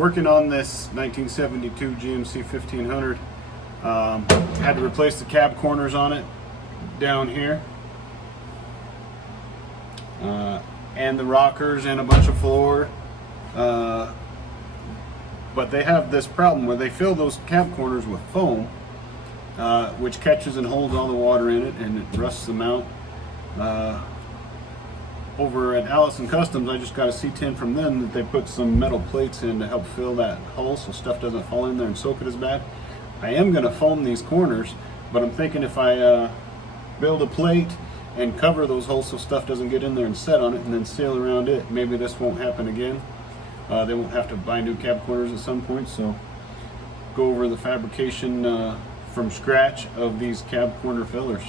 working on this 1972 GMC 1500. Had to replace the cab corners on it down here, and the rockers and a bunch of floor. But they have this problem where they fill those cab corners with foam, which catches and holds all the water in it, and it rusts them out. Over at Allison Customs, I just got a C10 from them that they put some metal plates in to help fill that hole so stuff doesn't fall in there and soak it as bad. I am going to foam these corners, but I'm thinking if I build a plate and cover those holes so stuff doesn't get in there and set on it, and then seal around it, maybe this won't happen again. They won't have to buy new cab corners at some point, so go over the fabrication from scratch of these cab corner fillers.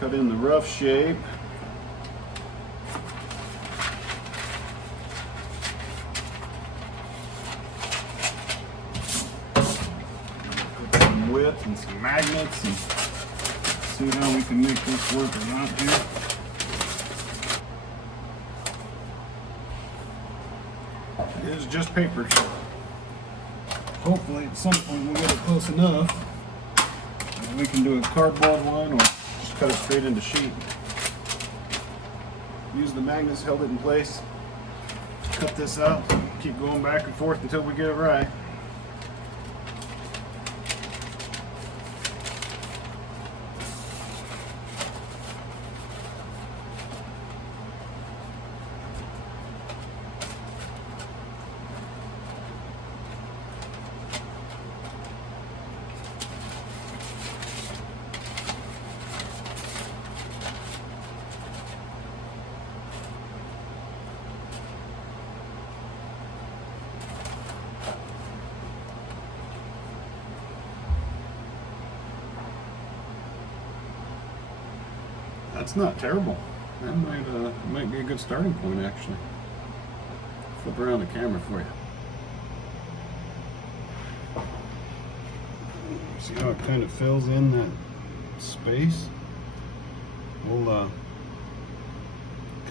Cut in the rough shape. Put some width and some magnets and see how we can make this work or not here. It is just paper, so hopefully at some point we'll get it close enough and we can do a cardboard one or just cut it straight into sheet. Use the magnets, held it in place. Cut this out, keep going back and forth until we get it right. That's not terrible. That might be a good starting point, actually. Flip around the camera for you. See how it kind of fills in that space? We'll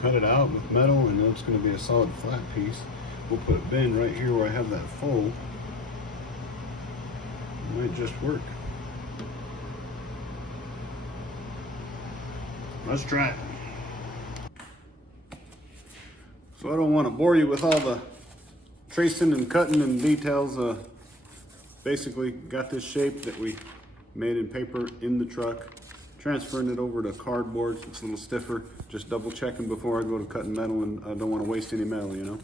cut it out with metal, and it's going to be a solid flat piece. We'll put a bin right here where I have that fold. It might just work. Let's try it. So I don't want to bore you with all the tracing and cutting and details. Basically got this shape that we made in paper in the truck, transferring it over to cardboard so it's a little stiffer, just double checking before I go to cutting metal, and I don't want to waste any metal, you know.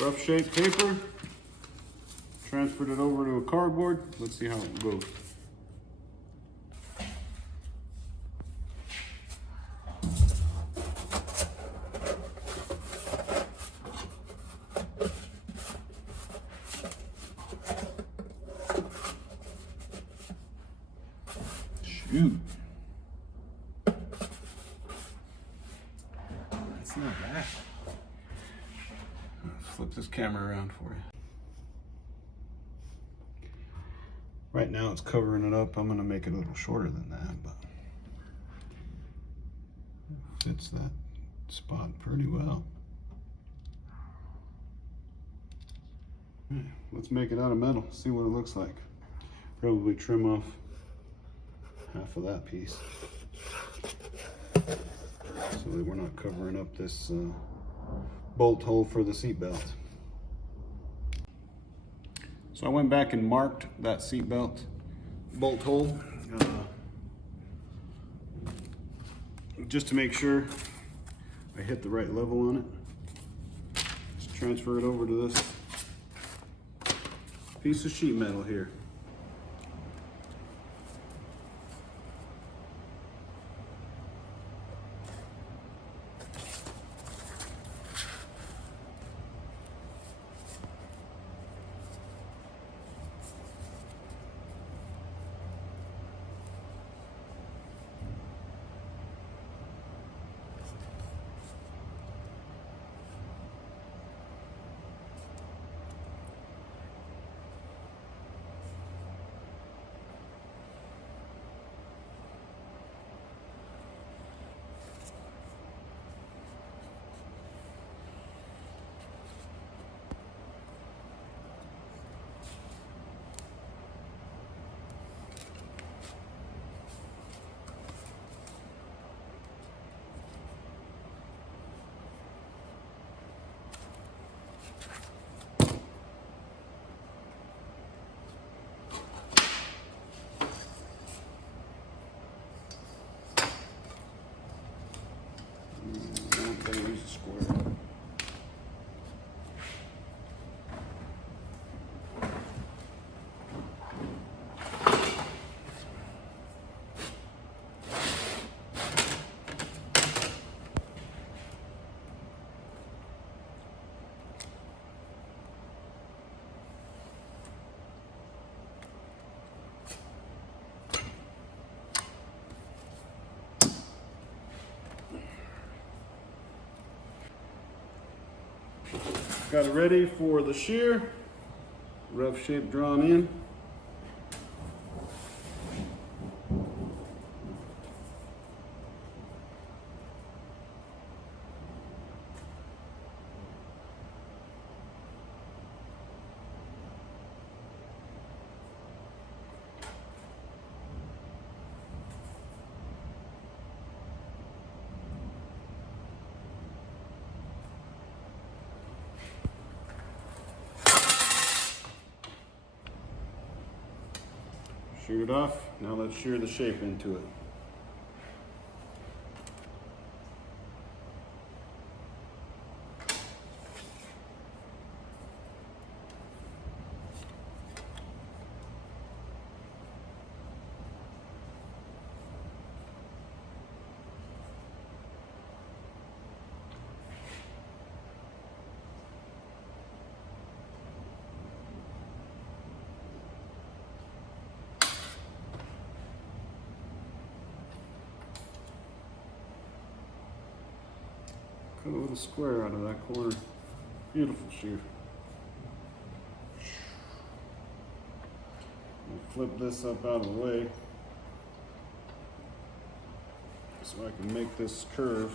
Rough shaped paper, transferred it over to a cardboard. Let's see how it goes. Shoot. That's not bad. Flip this camera around for you. Right now it's covering it up. I'm going to make it a little shorter than that, but it fits that spot pretty well. Let's make it out of metal, see what it looks like. Probably trim off half of that piece so that we're not covering up this bolt hole for the seat belt. So I went back and marked that seat belt bolt hole just to make sure I hit the right level on it. Just transfer it over to this piece of sheet metal here. Got it ready for the shear. Rough shape drawn in. Shear it off. Now let's shear the shape into it. Cut a little square out of that corner. Beautiful shear. We'll flip this up out of the way so I can make this curve.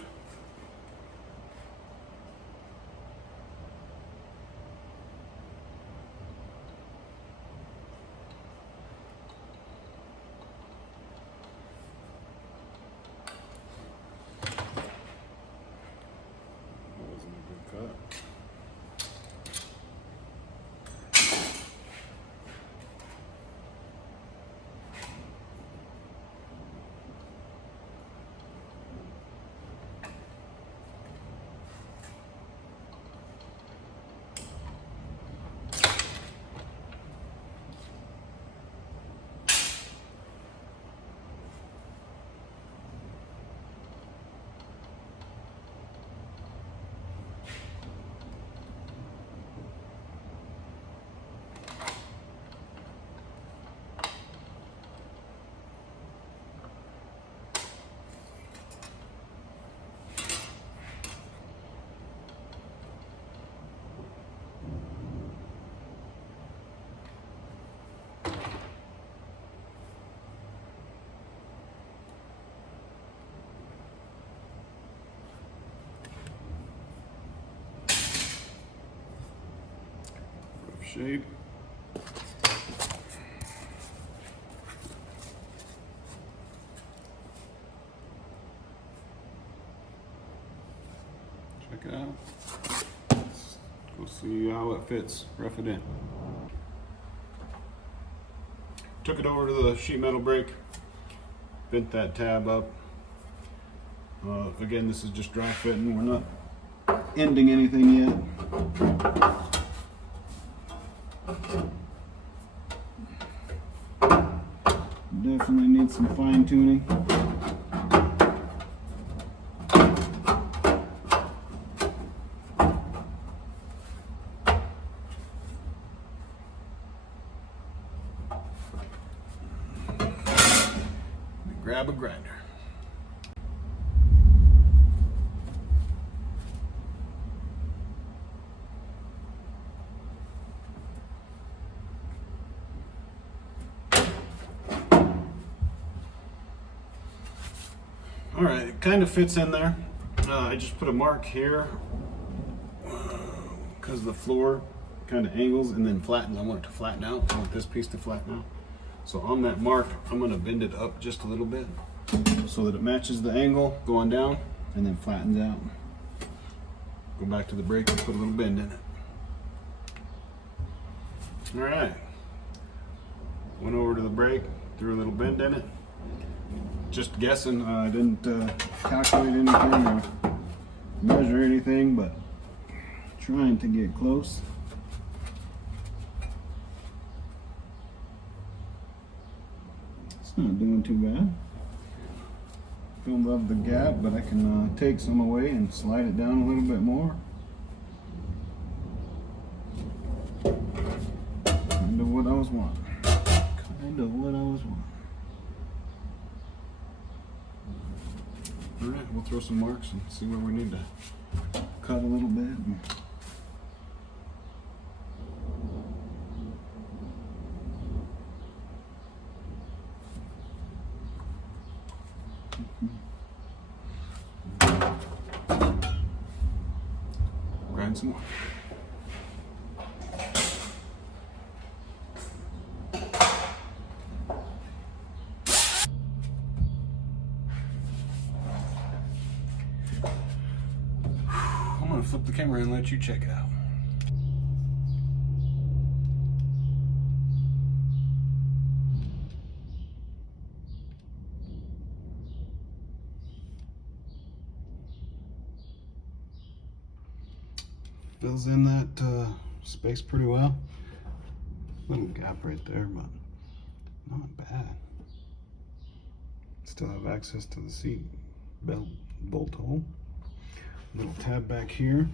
Shade. Check it out. Let's go see how it fits. Rough it in. Took it over to the sheet metal brake. Bent that tab up. Again, this is just dry fitting. We're not ending anything yet. Definitely need some fine tuning. Grab a grinder. All right, it kind of fits in there. I just put a mark here because the floor kind of angles and then flattens. I want it to flatten out. I want this piece to flatten out. So on that mark, I'm going to bend it up just a little bit so that it matches the angle going down and then flattens out. Go back to the brake and put a little bend in it. All right. Went over to the brake, threw a little bend in it. Just guessing, I didn't calculate anything or measure anything, but trying to get close. It's not doing too bad. Don't love the gap, but I can take some away and slide it down a little bit more. Kind of what I was wanting. Kind of what I was wanting. All right, we'll throw some marks and see where we need to cut a little bit and find some more. I'm gonna flip the camera and let you check it out. Fills in that space pretty well. Little gap right there, but not bad. Still have access to the seat belt bolt hole. Little tab back here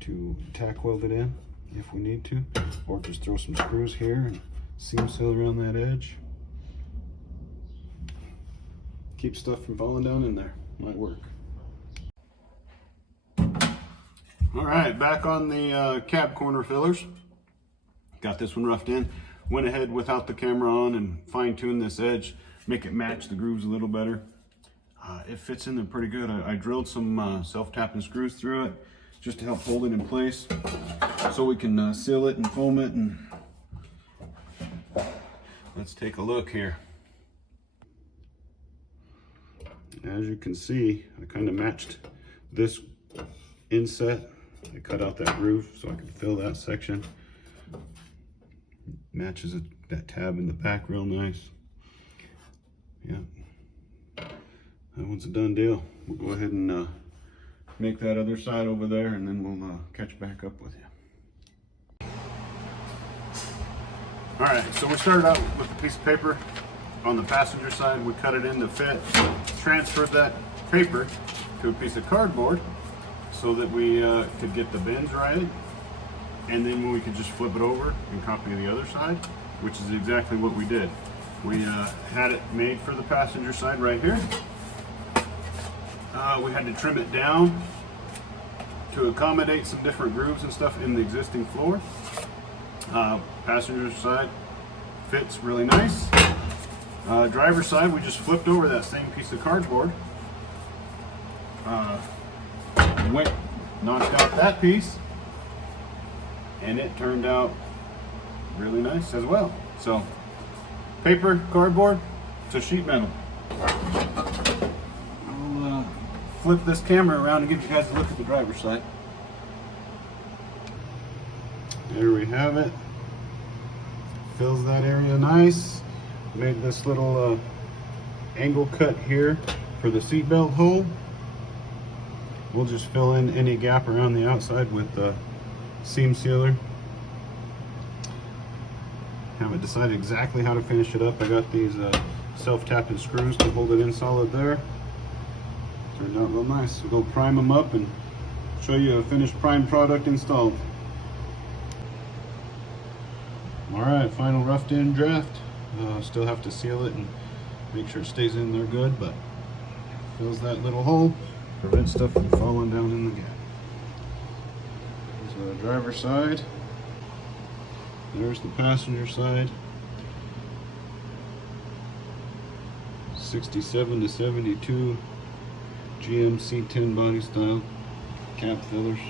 to tack weld it in if we need to, or just throw some screws here and seam seal around that edge. Keep stuff from falling down in there. Might work. All right, back on the cab corner fillers. Got this one roughed in. Went ahead without the camera on and fine-tuned this edge, make it match the grooves a little better. It fits in there pretty good. I drilled some self-tapping screws through it just to help hold it in place so we can seal it and foam it. And let's take a look here. As you can see, I kind of matched this inset. I cut out that groove so I can fill that section. Matches that tab in the back real nice. Yeah, that one's a done deal. We'll go ahead and make that other side over there, and then we'll catch back up with you. All right, so we started out with a piece of paper on the passenger side. We cut it in to fit, transferred that paper to a piece of cardboard so that we could get the bends right, and then we could just flip it over and copy the other side, which is exactly what we did. We had it made for the passenger side right here. We had to trim it down to accommodate some different grooves and stuff in the existing floor. Passenger side fits really nice. Driver's side, we just flipped over that same piece of cardboard. Knocked out that piece, and it turned out really nice as well. So, paper, cardboard to sheet metal. I'll flip this camera around and give you guys a look at the driver's side. There we have it. Fills that area nice. Made this little angle cut here for the seat belt hole. We'll just fill in any gap around the outside with the seam sealer. Haven't decided exactly how to finish it up. I got these self-tapping screws to hold it in solid there. Turned out real nice. We'll go prime them up and show you a finished prime product installed. All right, final roughed in draft. Still have to seal it and make sure it stays in there good, but fills that little hole. Prevent stuff from falling down in the gap. There's the driver's side. There's the passenger side. 67 to 72 GMC 10 body style cab fillers.